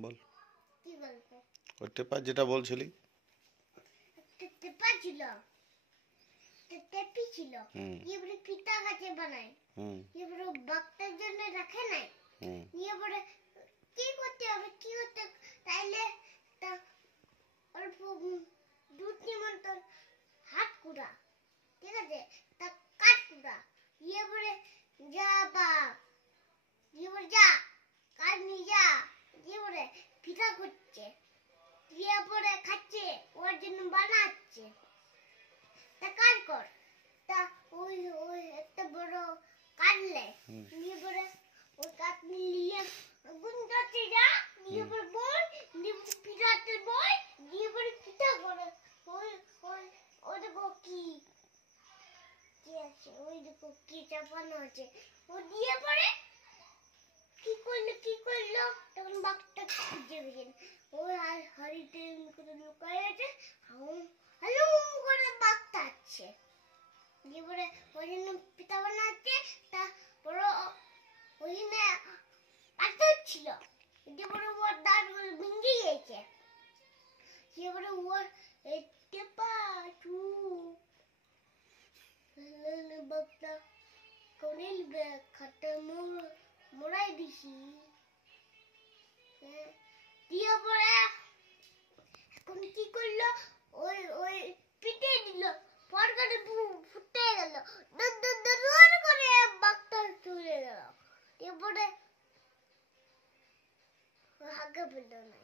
বল কি গল্প? ওই টেপা যেটা বলছিলি। টেপা ছিল, টেপি ছিল, এবারে পিতা গাছে বানায়, এবারে বাক্তার জন্য রাখে নাই, এবারে কি করতে হবে তাইলে তা অল্প দুধ নিমন্ত্রণ হাত কুড়া, ঠিক আছে, তা কাঠ কুড়া, এবারে যা বাপ, এবারে যা কাঠ নিয়ে যা, এবারে পিঠা করছে, এরপরে খাচ্ছে, ওর জন্য বানাচ্ছে, তা কাজ কর, তা ওই একটা বড় কাটলে, এরপরে ওই কাঠ নিয়ে গুন্ডাতে যা, এরপরে বল, পিঠাতে বল, এরপরে পিঠা করে, ওই দেখো কি আছে, ওই দেখো কি চাপানো আছে, ও দিয়ে পরে কি করলো তখন বাঘটা খুঁজে পেয়েছেন, ওই হাড়িতে করে লুকায় আছে, হালু করে বাঘটা আছে, এবারে ওই জন্য পিঠা বানাচ্ছে, তা বড় ওই জন্য পাথর ছিল, এবারে ওর দাঁতগুলো ভেঙে গেছে, এবারে ওর টেপা চু বাঘটা করিল খাটে মোড়াই দিছি, দিয়ে পরে এখন কি করলো, ওই পিটে দিল, পরকালে ফুটে গেল, দর করে বাঘটা চলে গেল, এরপরে হাগা পেল না।